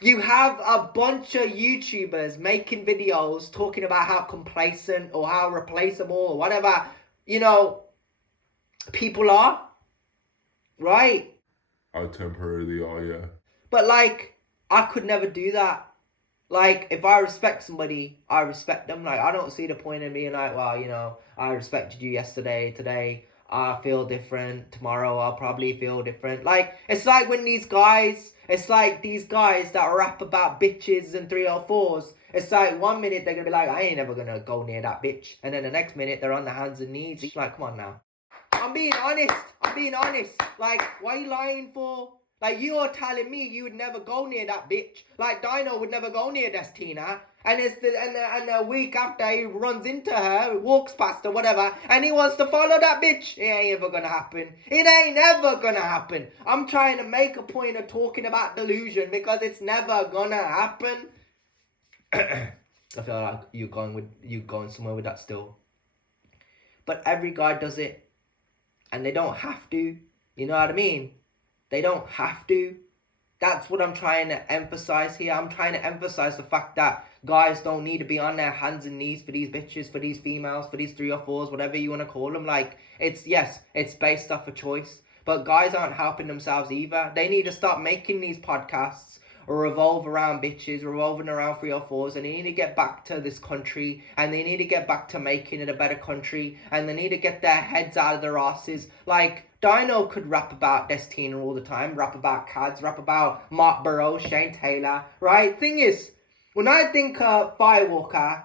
You have a bunch of YouTubers making videos talking about how complacent or how replaceable or whatever, you know, people are, right? I temporarily are, yeah. But like, I could never do that. Like, if I respect somebody, I respect them. Like, I don't see the point in being like, well, I respected you yesterday, today I feel different, tomorrow I'll probably feel different. Like, it's like when it's like these guys that rap about bitches and 304s. It's like 1 minute they're gonna be like, I ain't never gonna go near that bitch. And then the next minute they're on their hands and knees. It's like, come on now. I'm being honest. I'm being honest. Like, what are you lying for? Like, you're telling me you would never go near that bitch. Like, Dino would never go near Destina. And and a week after he runs into her, walks past her, whatever, and he wants to follow that bitch. It ain't ever gonna happen. It ain't ever gonna happen. I'm trying to make a point of talking about delusion because it's never gonna happen. I feel like you going somewhere with that still. But every guy does it. And they don't have to. You know what I mean? They don't have to. That's what I'm trying to emphasize here. I'm trying to emphasize the fact that guys don't need to be on their hands and knees for these bitches, for these females, for these 304s, whatever you want to call them. Like, it's based off a choice. But guys aren't helping themselves either. They need to start making these podcasts revolve around bitches, revolving around 304s, and they need to get back to this country, and they need to get back to making it a better country, and they need to get their heads out of their asses. Like, Dino could rap about Destina all the time, rap about Cads, rap about Mark Burrows, Shane Taylor, right? Thing is, when I think of Firewalker,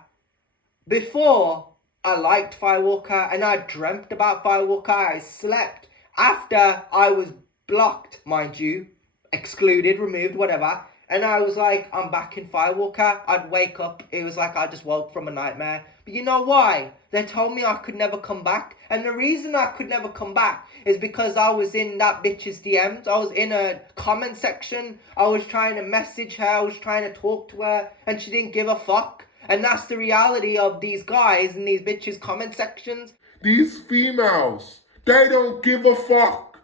before I liked Firewalker and I dreamt about Firewalker, I slept after I was blocked, mind you, excluded, removed, whatever. And I was like, I'm back in Firewalker. I'd wake up. It was like I just woke from a nightmare. But you know why? They told me I could never come back. And the reason I could never come back is because I was in that bitch's DMs. I was in a comment section. I was trying to message her. I was trying to talk to her. And she didn't give a fuck. And that's the reality of these guys in these bitches' comment sections. These females, they don't give a fuck.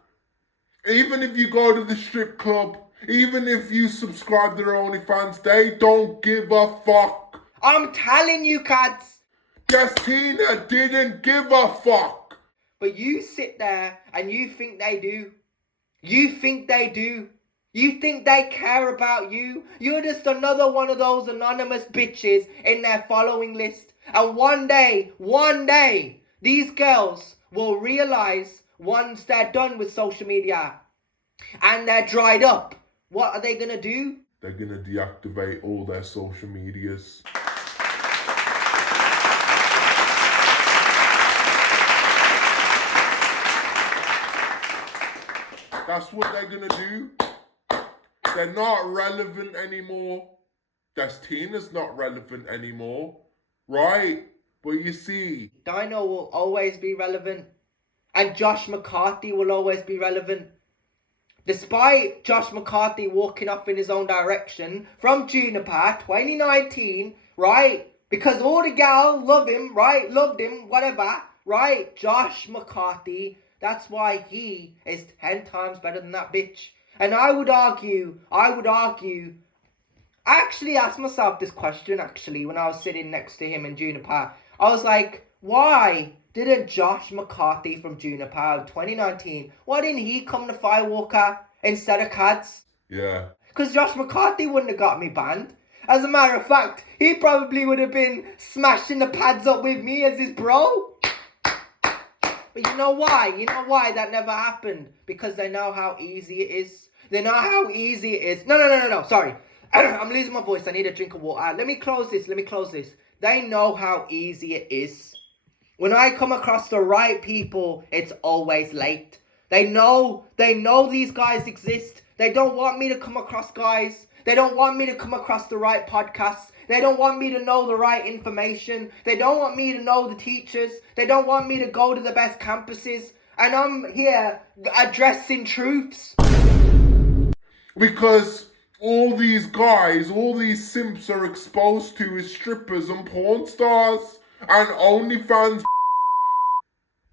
Even if you go to the strip club, even if you subscribe to their OnlyFans, they don't give a fuck. I'm telling you, cats. Justina didn't give a fuck. But you sit there and you think they do. You think they do. You think they care about you? You're just another one of those anonymous bitches in their following list. And one day, these girls will realize once they're done with social media and they're dried up, what are they gonna do? They're gonna deactivate all their social medias. That's what they're gonna do. They're not relevant anymore. Tina's not relevant anymore, right? But you see, Dino will always be relevant. And Josh McCarthy will always be relevant. Despite Josh McCarthy walking off in his own direction from Juniper 2019, right? Because all the gals love him, right? Loved him, whatever, right? Josh McCarthy, that's why he is 10 times better than that bitch. And I would argue, I actually asked myself this question, actually, when I was sitting next to him in Juniper. I was like, why didn't Josh McCarthy from Juniper 2019, why didn't he come to Firewalker instead of Cads? yeah. Because Josh McCarthy wouldn't have got me banned. As a matter of fact, he probably would have been smashing the pads up with me as his bro. But you know why? You know why that never happened? Because they know how easy it is. They know how easy it is. No. Sorry. I'm losing my voice. I need a drink of water. Let me close this. They know how easy it is. When I come across the right people, it's always late. They know these guys exist. They don't want me to come across guys. They don't want me to come across the right podcasts. They don't want me to know the right information. They don't want me to know the teachers. They don't want me to go to the best campuses. And I'm here addressing truths. Because all these guys, all these simps are exposed to is strippers and porn stars and OnlyFans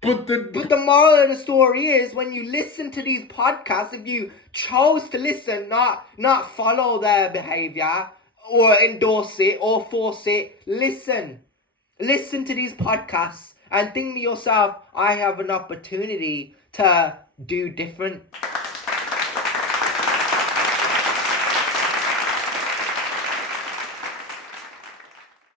But the moral of the story is, when you listen to these podcasts, if you chose to listen, not follow their behavior or endorse it or force it, listen to these podcasts and think to yourself, I have an opportunity to do different.